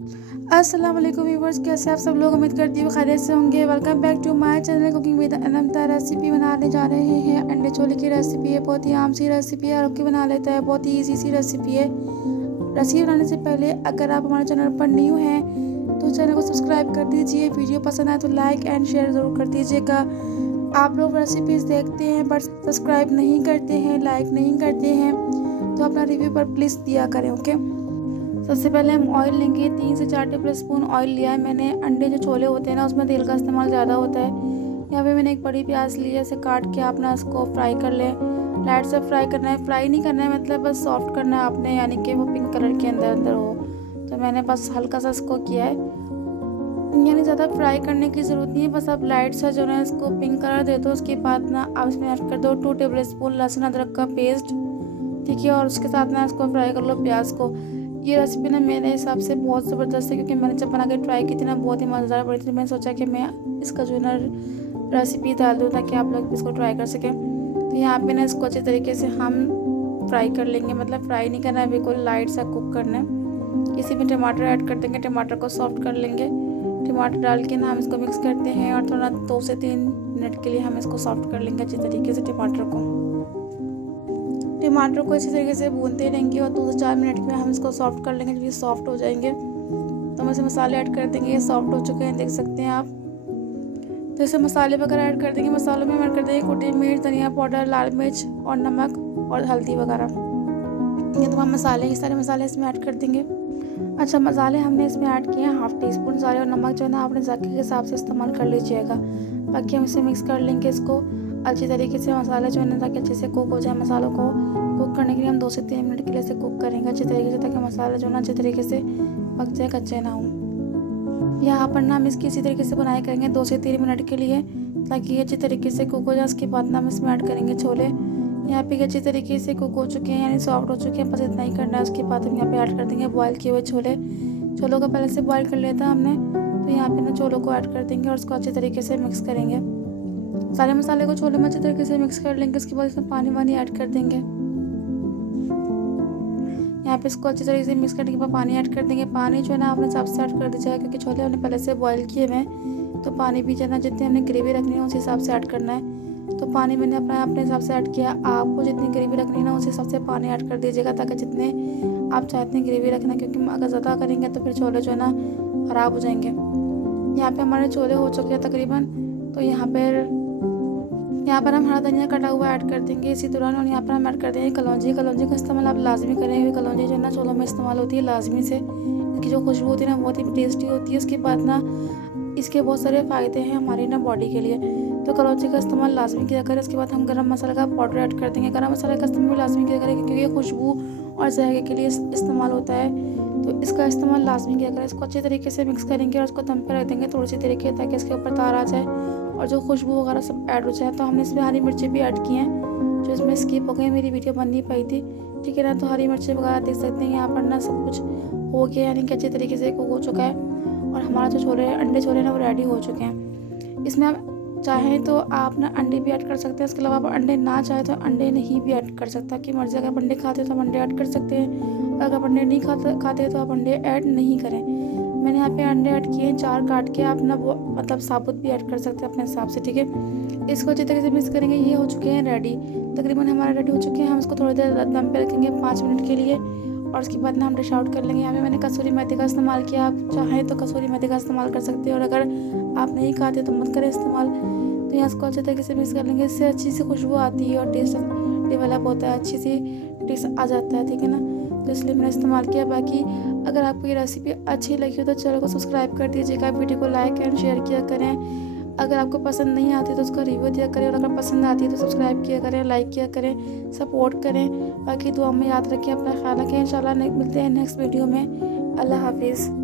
अस्सलाम वालेकुम व्यूवर्स, कैसे आप सब लोग। उम्मीद करती हूँ खैरियत से होंगे। Welcome back to my channel cooking with Ananta. Recipe बनाने जा रहे हैं अंडे छोले की रेसिपी है। बहुत ही आम सी रेसिपी है और आपकी बना लेता है। बहुत ही इजी सी रेसिपी है। रेसिपी बनाने से पहले अगर आप हमारे चैनल पर न्यू हैं तो चैनल को सब्सक्राइब कर दीजिए। वीडियो पसंद आए तो लाइक एंड शेयर ज़रूर कर दीजिएगा। आप लोग रेसिपीज़ देखते हैं बट सब्सक्राइब नहीं करते हैं, लाइक नहीं करते हैं, तो अपना रिव्यू पर प्लीज़ दिया करें। ओके, सबसे पहले हम ऑयल लेंगे। 3 से 4 टेबल स्पून ऑयल लिया है मैंने। अंडे जो छोले होते हैं ना, उसमें तेल का इस्तेमाल ज़्यादा होता है। यहाँ पे मैंने एक बड़ी प्याज ली है, इसे काट के आप ना इसको फ्राई कर लें। लाइट से फ्राई करना है, फ्राई नहीं करना है, मतलब बस सॉफ्ट करना है आपने, यानी कि वो पिंक कलर के अंदर अंदर हो। तो मैंने बस हल्का सा इसको किया है, यानी ज़्यादा फ्राई करने की ज़रूरत नहीं है। बस आप लाइट सा जो है इसको पिंक कलर दे दो। उसके बाद ना आप इसमें ऐड कर दो 2 टेबल स्पून लहसुन अदरक का पेस्ट, ठीक है। और उसके साथ ना इसको फ्राई कर लो प्याज को। ये रेसिपी ना मेरे हिसाब से बहुत ज़बरदस्त है, क्योंकि मैंने जब बना के ट्राई की थी ना, बहुत ही मज़ेदार बनी थी। मैंने सोचा कि मैं इसका जो है ना रेसिपी डाल दूँ ताकि आप लोग इसको ट्राई कर सकें। तो यहाँ पे ना इसको अच्छे तरीके से हम फ्राई कर लेंगे, मतलब फ्राई नहीं करना है, बिल्कुल लाइट सा कुक करना है। इसी में टमाटर ऐड कर देंगे, टमाटर को सॉफ्ट कर लेंगे। टमाटर डाल के ना हम इसको मिक्स करते हैं और थोड़ा 2 से 3 मिनट के लिए हम इसको सॉफ्ट कर लेंगे अच्छे तरीके से। टमाटर को इसी तरीके से भूनते रहेंगे और 2 से 4 मिनट में हम इसको सॉफ्ट कर लेंगे। जब ये सॉफ्ट हो जाएंगे तो हम इसे मसाले ऐड कर देंगे। ये सॉफ्ट हो चुके हैं, देख सकते हैं आप। तो इसे मसाले वगैरह ऐड कर देंगे। मसालों में ऐड कर देंगे कुटी मिर्च, धनिया पाउडर, लाल मिर्च और नमक और हल्दी वगैरह। ये तमाम मसाले, ये सारे मसाले इसमें ऐड कर देंगे। अच्छा, मसाले हमने इसमें ऐड किए हैं 1/2 टीस्पून सारे, और नमक जो है ना आपने जायके के हिसाब से इस्तेमाल कर लीजिएगा। बाकी हम इसे मिक्स कर लेंगे इसको अच्छी तरीके से। मसाले जो है ना ताकि अच्छे से कुक हो जाए। मसालों को कुक करने के लिए हम 2 से 3 मिनट के लिए इसे कुक करेंगे अच्छे तरीके से, ताकि मसाला जो है ना अच्छे तरीके से पक जाए, कच्चे ना हो। यहाँ पर ना हम इसकी इसी तरीके से बनाई करेंगे 2 से 3 मिनट के लिए, ताकि ये अच्छी तरीके से कुक हो जाए। उसके बाद ना हम इसमें ऐड करेंगे छोले। यहाँ पे अच्छी तरीके से कुक हो चुके हैं, यानी सॉफ्ट हो चुके हैं, बस इतना ही करना है। उसके बाद हम यहाँ पे ऐड कर देंगे बॉईल किए हुए छोले। छोलों को पहले से बॉईल कर लिया था हमने, तो यहाँ पे ना छोलों को ऐड कर देंगे और उसको अच्छे तरीके से मिक्स करेंगे। सारे मसाले को छोले में अच्छे तरीके से मिक्स कर लेंगे। उसके बाद इसमें पानी वानी ऐड कर देंगे। यहाँ पे इसको अच्छी तरीके से मिक्स करने के बाद पानी ऐड कर देंगे। पानी जो है ना अपने हिसाब से ऐड कर दीजिएगा, क्योंकि छोले हमने पहले से बॉईल किए हुए हैं। तो पानी भी जो है ना जितनी हमने ग्रेवी रखनी है उस हिसाब से ऐड करना है। तो पानी मैंने अपने हिसाब से ऐड किया। आपको जितनी ग्रेवी रखनी है ना उस हिसाब से पानी ऐड कर दीजिएगा, ताकि जितने आप चाहते हैं ग्रेवी रखना, क्योंकि अगर ज़्यादा करेंगे तो फिर छोले जो है ना ख़राब हो जाएंगे। यहाँ पे हमारे छोले हो चुके हैं तकरीबन। तो यहाँ पर हम हरा धनिया कटा हुआ ऐड कर देंगे इसी दौरान। और यहाँ पर हम ऐड कर देंगे कलौंजी। कलौंजी का इस्तेमाल आप लाजमी करें, हुई कलौंजी जो है ना छोलों में इस्तेमाल होती है लाजमी से। इसकी जो खुशबू होती है ना बहुत ही टेस्टी होती है। उसके बाद ना इसके बहुत सारे फ़ायदे हैं हमारी ना बॉडी के लिए, तो कलौंजी का इस्तेमाल लाजमी किया करें। उसके बाद हम गरम मसाला का पाउडर ऐड कर देंगे। गरम मसाला का इस्तेमाल लाजमी किया करें, क्योंकि ये खुशबू और जायके के लिए इस्तेमाल होता है। तो इसका इस्तेमाल लाजमी किया करें। इसको अच्छे तरीके से मिक्स करेंगे और उसको दम पर रख देंगे थोड़ी सी देर के, ताकि इसके ऊपर तार आ जाए और जो खुशबू वगैरह सब ऐड हो जाए। तो हमने इसमें हरी मिर्ची भी ऐड की हैं, जो इसमें स्किप हो गई, मेरी वीडियो बन नहीं पाई थी, ठीक है ना। तो हरी मिर्ची वगैरह देख सकते हैं यहाँ पर ना सब कुछ हो गया, यानी कि अच्छे तरीके से कुक हो चुका है। और हमारा जो छोले अंडे छोले ना वो रेडी हो चुके हैं। इसमें आप चाहें तो आप ना अंडे भी ऐड कर सकते हैं। इसके अलावा आप अंडे ना चाहें तो अंडे नहीं भी ऐड कर सकते, आपकी मर्ज़ी। अगर आप अंडे खाते हैं तो आप अंडे ऐड कर सकते हैं, और अगर आप अंडे नहीं खाते तो आप अंडे ऐड नहीं करें। मैंने यहाँ पे अंडे ऐड किए हैं 4 काट के। आप ना वो मतलब साबुत भी ऐड कर सकते हैं अपने हिसाब से, ठीक है। इसको अच्छी तरीके से मिक्स करेंगे। ये हो चुके हैं रेडी, तकरीबन हमारे रेडी हो चुके हैं। हम इसको थोड़ी देर दम पे रखेंगे 5 मिनट के लिए, और उसके बाद ना हम डिश आउट कर लेंगे। यहाँ पे मैंने कसूरी मेथी का इस्तेमाल किया। आप चाहें तो कसूरी मेथी का इस्तेमाल कर सकते हैं, और अगर आप नहीं खाते तो मत करें इस्तेमाल। तो यहाँ इसको अच्छे तरीके से मिक्स कर लेंगे। इससे अच्छी सी खुशबू आती है और टेस्ट डेवलप होता है, अच्छी सी टेस्ट आ जाता है, ठीक है ना। तो इसलिए मैंने इस्तेमाल किया। बाकी अगर आपको ये रेसिपी अच्छी लगी हो तो चैनल को सब्सक्राइब कर दीजिएगा, वीडियो को लाइक एंड शेयर किया करें। अगर आपको पसंद नहीं आती तो उसका रिव्यू दिया करें, और अगर पसंद आती है तो सब्सक्राइब किया करें, लाइक किया करें, सपोर्ट करें। बाकी दुआ में याद रखें, अपना ख्याल रखें। इंशाल्लाह मिलते हैं नेक्स्ट वीडियो में। अल्लाह हाफिज़।